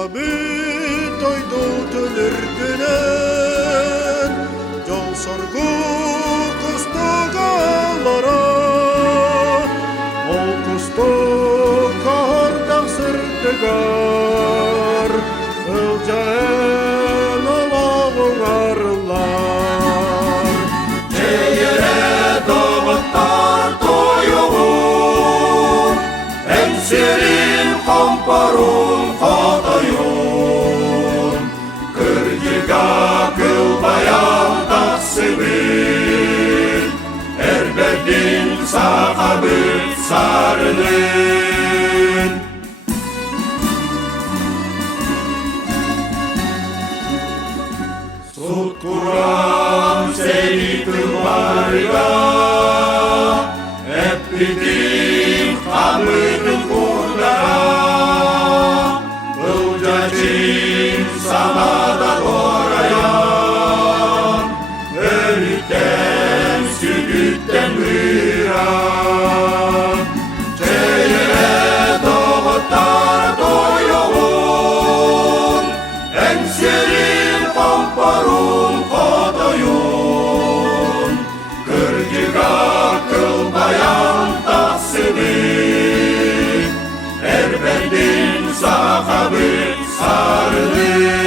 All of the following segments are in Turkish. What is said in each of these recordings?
Сақабыт тойду түліргінен, жол соргу құстығалара, ол құстық қағырдақ сыртығар, ылжайын олағың арылар. Жейере дағыттар тойуғын, әнсерін қампарun қадайын, күрдіға кылбаян тақсыбын, әрбәдін сақабын сарынын. Суд құрам сәйі тылбарыға, әппетім қамыдың құрдара, ылжачым самада дораян, өріттен сүгіттен бұйран. Жейре доғыттар тойуғын, әңсерін қампарун қадайын, күрдіға кылбаян тақсыбын, әрбәдін сақабын сарылын.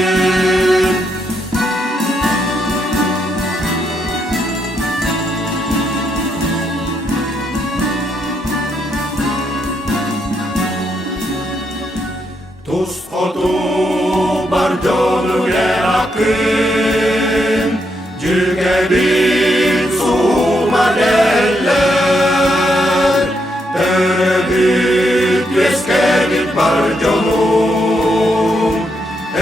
Тұз қоту бар жолың әр ақын, жүгәбін суыман әлләр, төрөбіт ескәбіт бар жолың,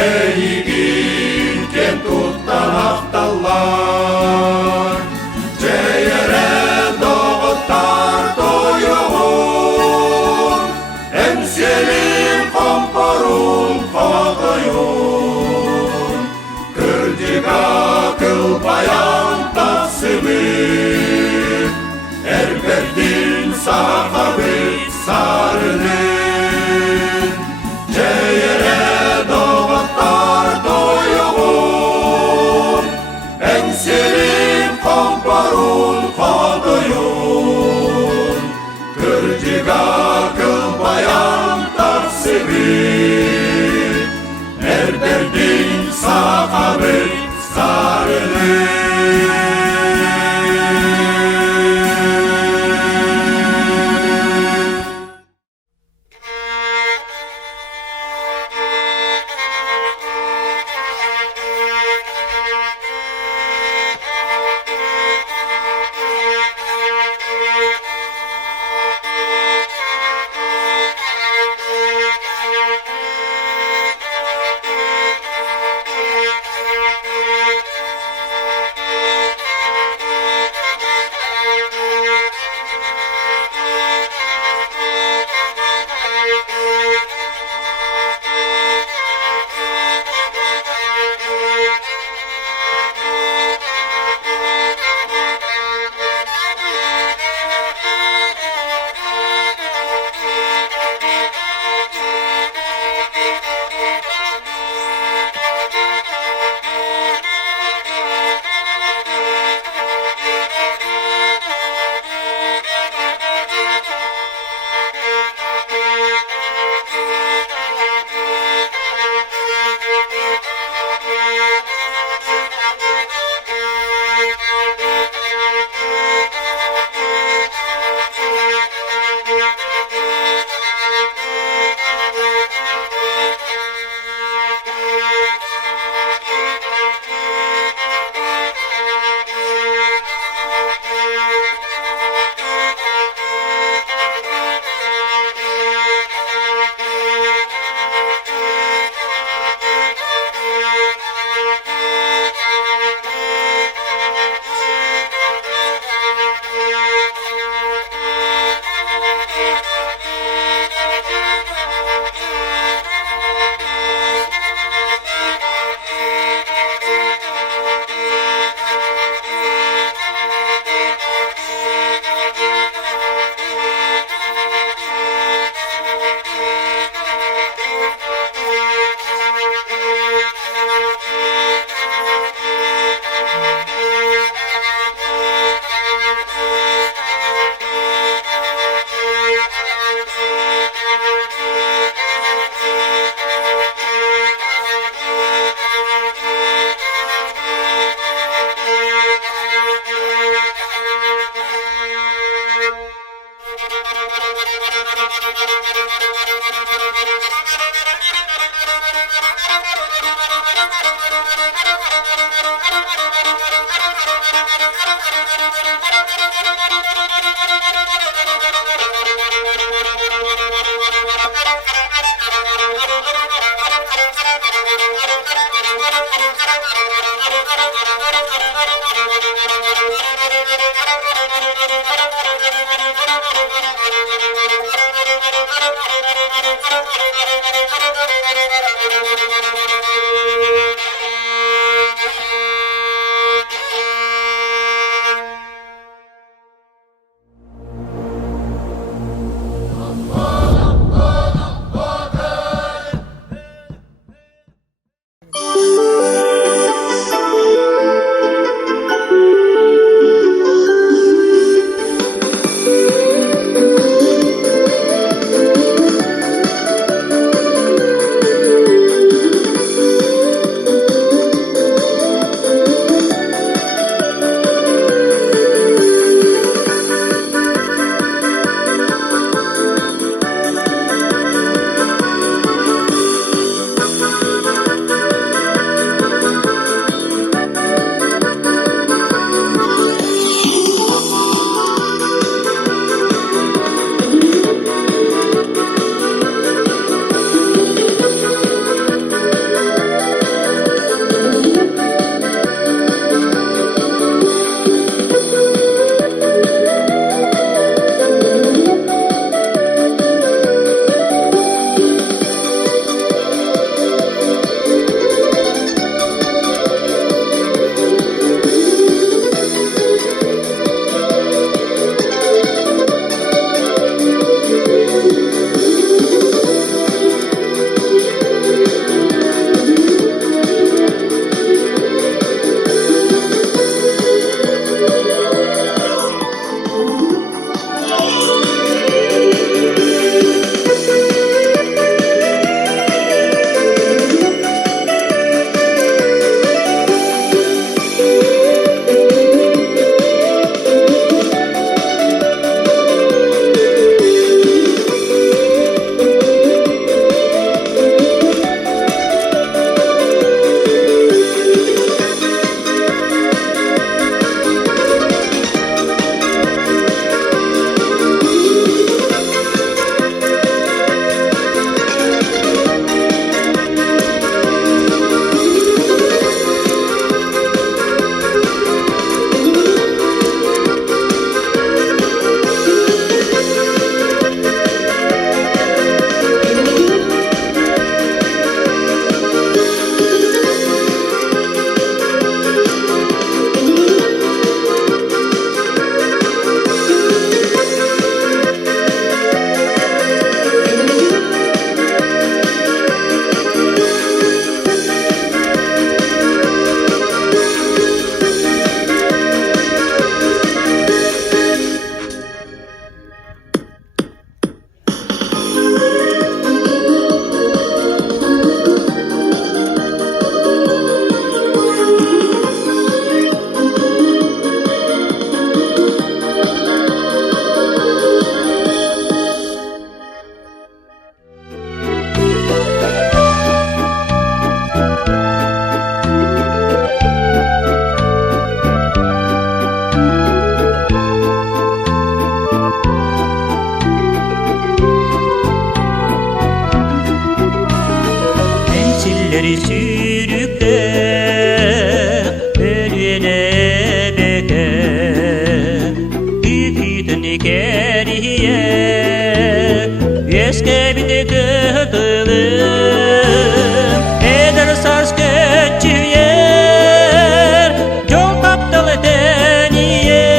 әйігін кен тұттан ақталар. Жейере доғыттар тойуғын, әмселін қампарун қадайын, күрдіға кылбаян тақсыбын, әрбәдін сақабын сарынын. Жейере доғыттар Elleri sürükte ölüne beke Büyüküydün geriye Eske bir de kıtılım Eder saz göçüyer Yol kaptalı deniyer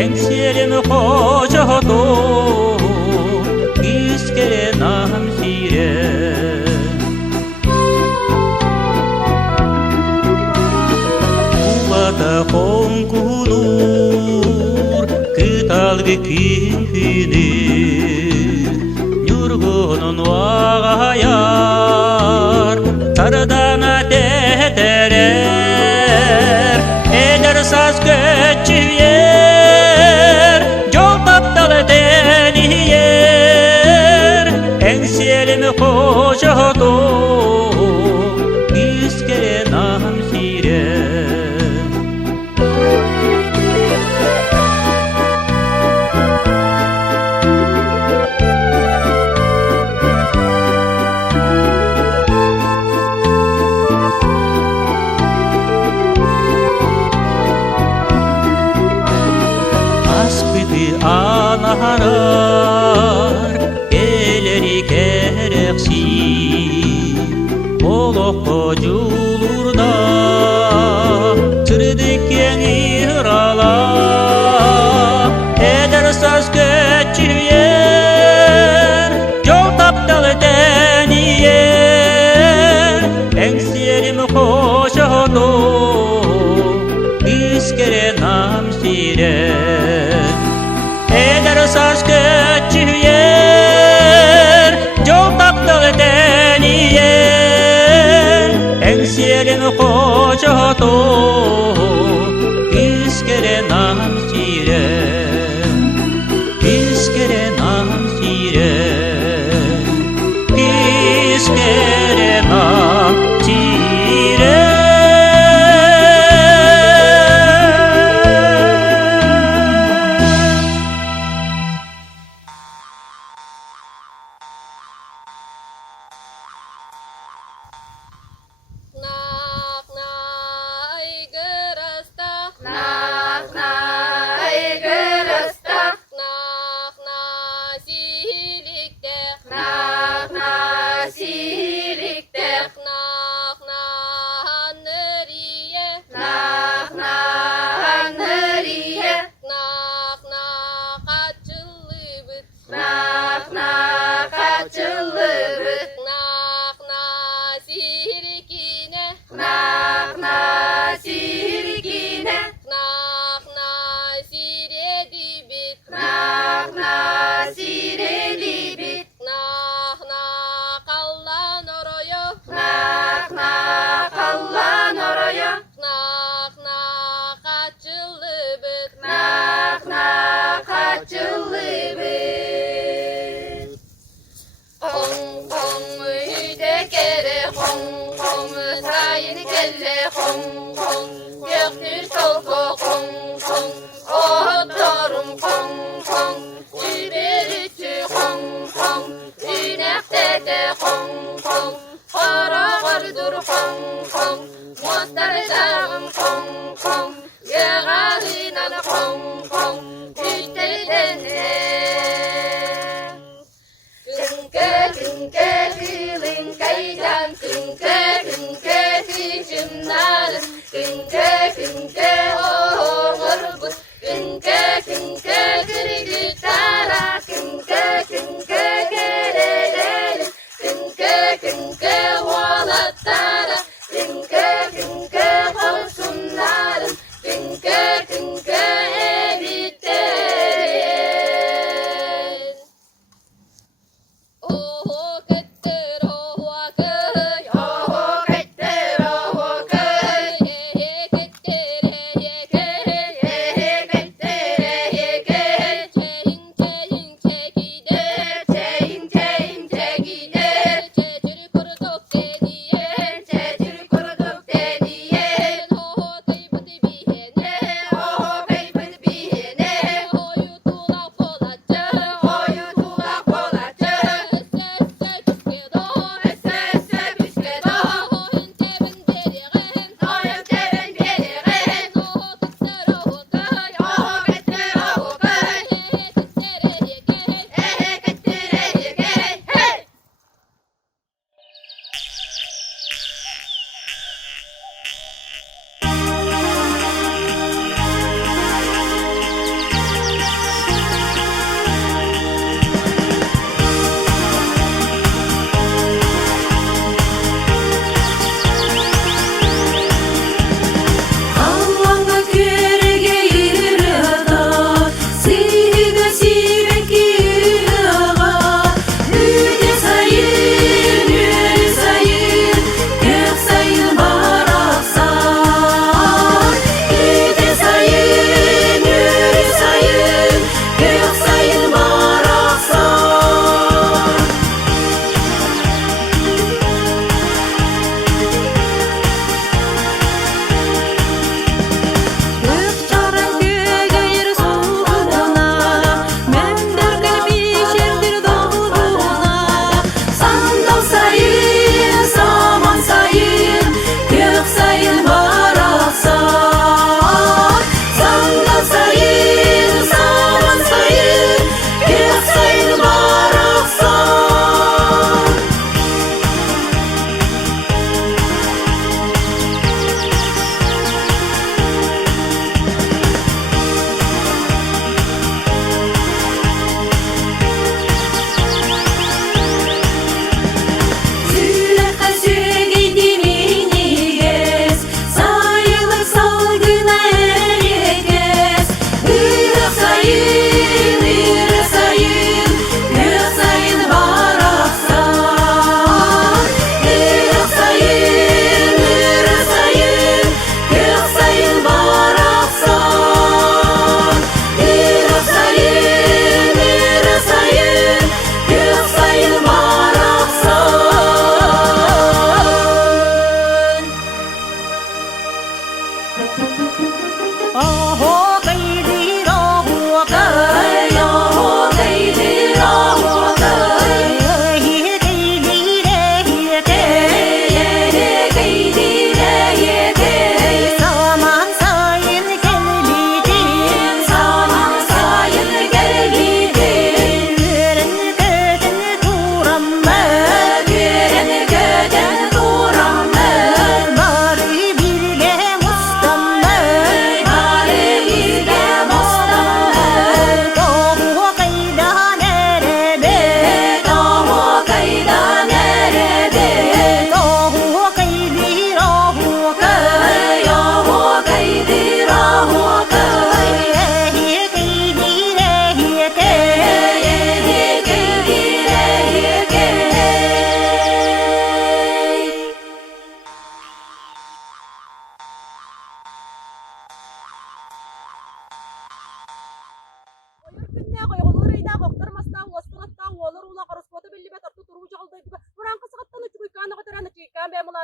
Enkselim hoca hodum İskere nam sire konkulur kıtalgı kühünür Nurgunun vağayar Tardana teterer Eder saz göçüyer Yol taptalı deniyer Enselim hoca hodum İskere nam sire tahanar eleri kereksi olokko julurda tırdıkken irala eder saz göçüyer yol taptalı deniyer engsyerim hoşodo iskere nam siren eder saz göçüyer yol taptalı deniyer engsyerim hoşodo iskere nam siren iskere nam siren iskere nam siren Nak nay gerasta, Nak nay gerasta, nak nasilikte, nak nasilikte, nak neriye, nak neriye, nak kaçılıbıt, nak kaçılıbıt, nak nasirkine, nak nasirkine, nak nasiredibit, nak nasiredibit, nak kallan oroyo, nak kallan oroyo, nak kaçılıbıt, nak kaçılıbıt. Kong kong mühide kere kong kong sayın kelle kong kong göktür solko kong kong otorum kong kong überitü kong kong ünektete kong kong kara gardur kong kong mostar dağım kong kong yağarınan kong kong ütelene Kınke kınke kılın kaydan kınke kınke hicimlerin kınke kınke oğurbuz kınke kınke gırgıtara kınke kınke kerelerin kınke kınke valatara kınke kınke korsunların kınke kınke evitlerin oho ketter oho köy, Oho ketter oho köy he ketter he köy, Ehe ketter ehe köy çeyin çekider, Çeyin çeyin çekider çecür kurduk gediye,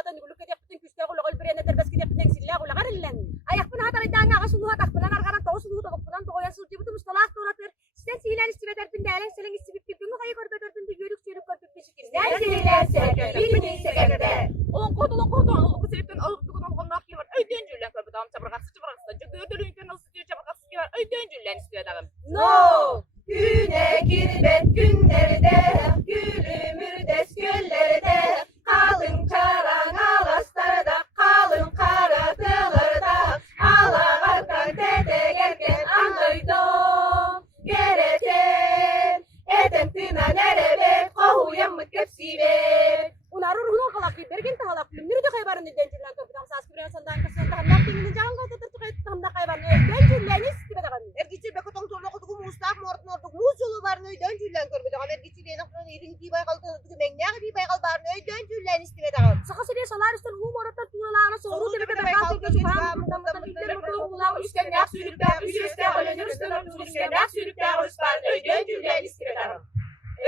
atan guluk kedek puting küste guluk ol birene terbes kedek puting silla guluk arillen. Ayak pun hatar idanya agasulu hatak punan argaran toğu sulu toğu punan toğu yasul cibutu mustalah toğratır. Sen sihilen istiveter pinde elen seleng istivip pipingu kayı korbeter pinde yörük çörük korbeter pişikir. Sen sihilen serker, bilmediğin sekerede. On kodolon o sebepten alıp tukun olgun nakli var. Öyden jüllen korbet am çabargası. Gödölünkön nasıl diyor çabargası var. Öyden jüllen istiveter. No! Güne girbet günlerde, gülümürdes göllerde, kalın karan alaslarda, kalın kara dağlarda, ağlardan dede gelgen andoydum, gereken, eden tümen erebet, kohuyan mı kepsibet. Unaru ruhun kalak bergen tahalak lümnürü de kaybarın eden jüllen korbet am saskı bilen sandan kasın tahandak tinginin jangan kata tertukay tahandak kaybarın öyden jüllen istiveter. Ergiçi be kotong torlo kutuku mustak mortun orduk muzulu barın öyden jüllen körbe dağım. Ergiçi be naklan irin ki baykal tonu mengneğe bir baykal barın öyden jüllen istime dağım. Saka sediye salar üstten hu morata tuğralağına soğuru tebebe de baykal teki çuğam. Mırdan bilden mırdan kulağı üstten yak sürükten, üstten ölenir üstten ölenir üstten yak sürükten üstten öyden jüllen istiveter.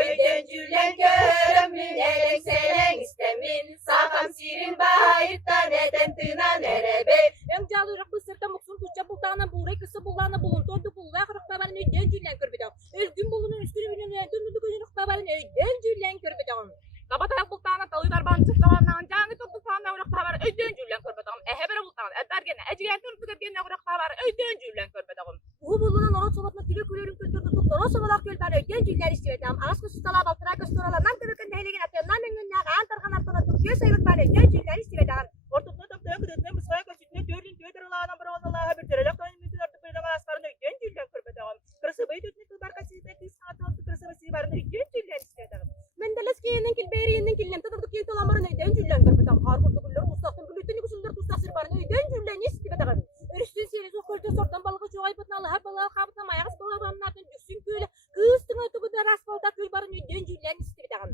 Öyden jüllen körömün eleng seleng istemin, sakam sirin bahayıttan eden tınan erebe. Yang jalur rak besirta muksun tuca bultağına buğray kısa bulağına bulun tondu bulağına kırık babanın öyden jüllen körbedağım. Ölgün bulunun üstünü bilinen döndüdü gözünü babanın öyden jüllen körbedağım. Kabat ayak bultağına talıylar ban çıktavandan canı tuttu falan da uğrak babanın öyden jüllen körbedağım. Ehebere bultağına eddergene ecigen turdu gergene uğrak babanın öyden jüllen körbedağım. Bu bulunan ona sobatma tüle külörün kültür tutup ona sobalak kölben öyden jüllen istivedağım. Ağız kusu talab altıra göstorala nam tebeken dehelegen atıyor nam engünler ağan tarkan artana tutuyor sayılık ben öyden jüllen istivedağım. Ortada da kıdetine mısraya köşütüne dörlün tüyeder Allah'ına bir Allah'a bir terelak da ümidin artık bir zaman asparını öyden jüllen körbedağım. Kırısı bayı tütünü kılbar kaçıydı biz saat altı kırısı bayı sivarını öyden jüllen istivedağım. Mendeles ki yenen kilberi yenen killen tadık ki tolambarın öyden jüllen körbedağım. Harkut tukulları ustaktın gülütünü kusulları kustak sirbarını öyden jüllen istivedağım. Örüstün seri sokulca sortan balığı çoğay batın Allah'a balığı kabıtan ayağız balığı bamnatın düşsün köyle. Kıstın ötü da rasbalda kölbarın öyden jüllen istivedağım.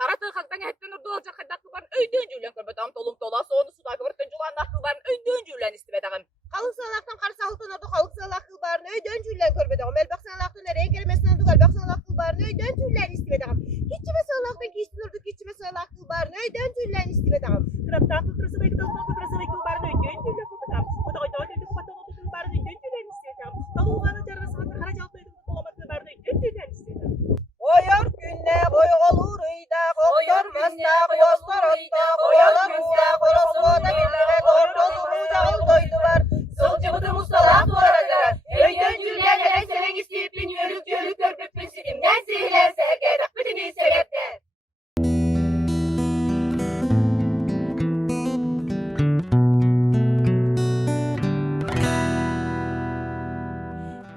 Karatı kalktan hetten urdu olacak kadar kılbarın öyden jüllen körbedağım. Tolum tola soğunu suda kıvırtın julanlar kılbarın öyden jüllen istivedağım. Kalık salaktan karşı altın orduk kalık salak kıl barın öyden jüllen körbe dağım. Elbak salaktan nereye gelmesinden orduk elbak salak kıl barın öyden jüllen istime dağım. Gitçime salaktan geçtin orduk gitçime salak kıl barın öyden jüllen istime dağım. Kıraptan kıkrısı bayı kıdaldan kıkrısı bayı kıl barın öyden jüllen körbe dağım. O da oyda oyda kupatan otu kıl barın öyden jüllen istime dağım. Tavuğanın carrası batır harac altı oyda kulamak kıl barın öyden jüllen istime dağım. Oyor günne boy olur uyda koktor masta kuyostor otta koyalar uya korosu da birlere korkolu uca oldoydu var. Sılcı bıdı mustalah doğradılar. Öyden jüllen eleng seleng isteyip bin yörük yörük körpüp bin silimden sihilen serker, bütünü sebepte.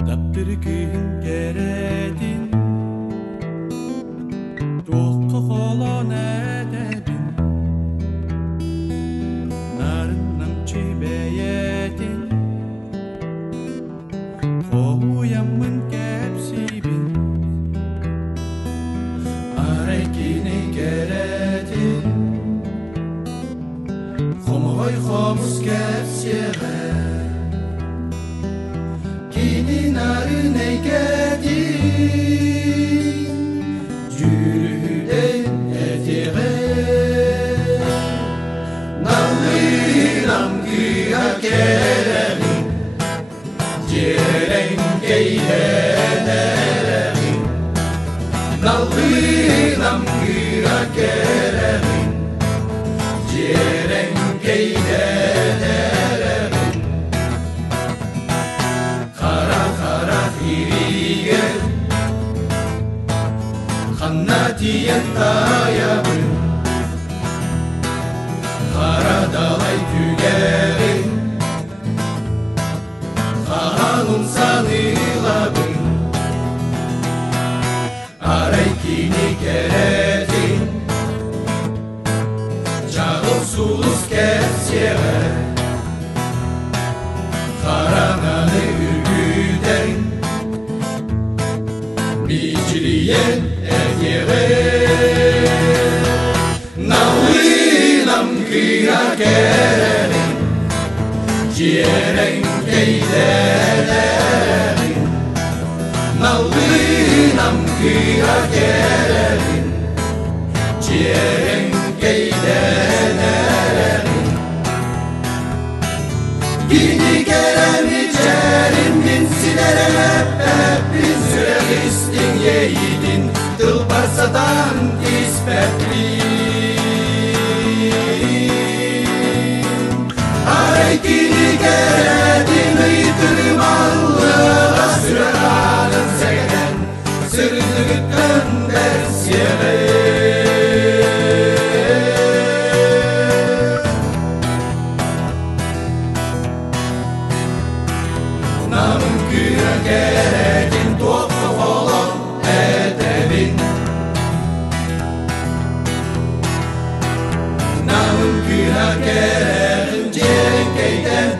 Dappirkin geredin Doğka kolon edebin Narınım çibeyetin Koğuyamın kepsibin Arekini geredin Komoy komus kepsiye Kini narın eygedi Cürüden etire Nalliram güya keremin Ceren geyleneremin Nalliram güya keremin Ceren geyleneremin Kara kara hiriye Kannatiyen tayabın Kara dalay tügerin Kahanun sanılabın Areykini keredin Çağıl sulus kepsiyere Karananı ürgüden Biciliyen edyere Navlinam kıya kererin Ciğeren keydelerin Navlinam kıya kererin Ciğeren keydelerin keremi çerimin sinere hep süregistin yeğidin tılpar satan Arekini geredin ıytırım Allah'a sürer alın segeden sırrıgıttan ders Namın küre geredin toplu olan edebin Namın küre geredin Keyden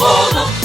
Oh,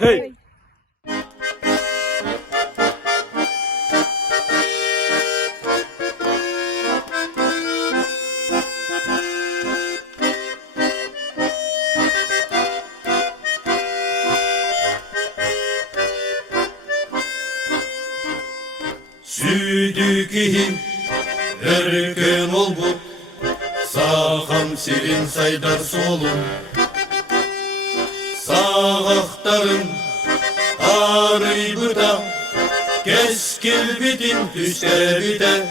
Hey! Südükihim erken olbut, sağam sirin saydar solun. Sağaktarın arıybıda, keskil bitin tüske bite.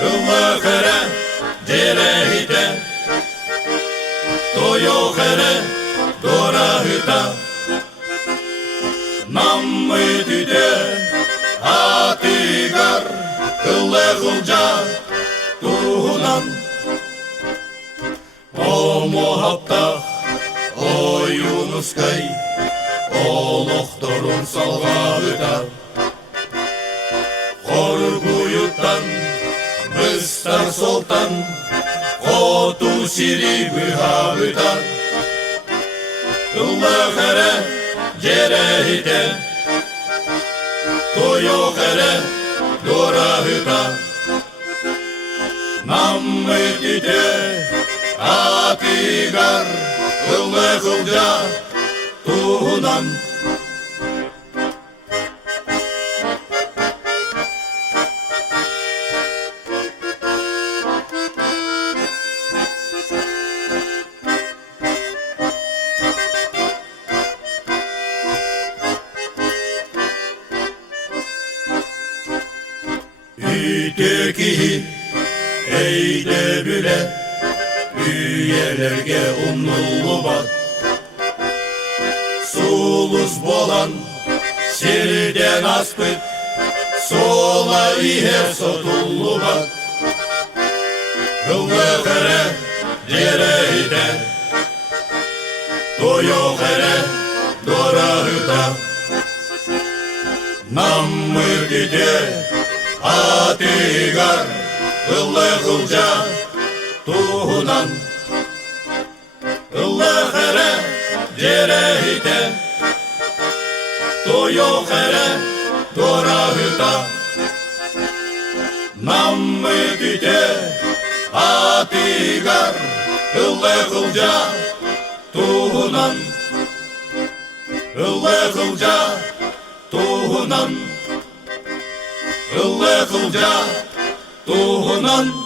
Ulууһура jerehite, toyohere dorahıta. Nammı tüte atigar, ulууһунja tuhunan. O muhabta o Yunuskay, oloktorun salgağıda. Korguyuttan Bıstar Soltan, Kotu Siri Bühavıda. Ulууһура jerehite, toyohere dorahıta. Nammı tüte atigar, ulууһунja tuhunan. Ütekihi eyde büle, üyelerge umnullu bak. Suluz bolan serden aspıt, sola ihe sotullu bak. Ulууһура jerehite, toyohere dorahıta. Nammı tüte atigar, ulууһунja tuhunan. Ulууһура jerehite, toyohere dorahıta. Nammı tüte atigar, ulууһунja tuhunan. Ulууһунja tuhunan. Ulууһунja tuhunan.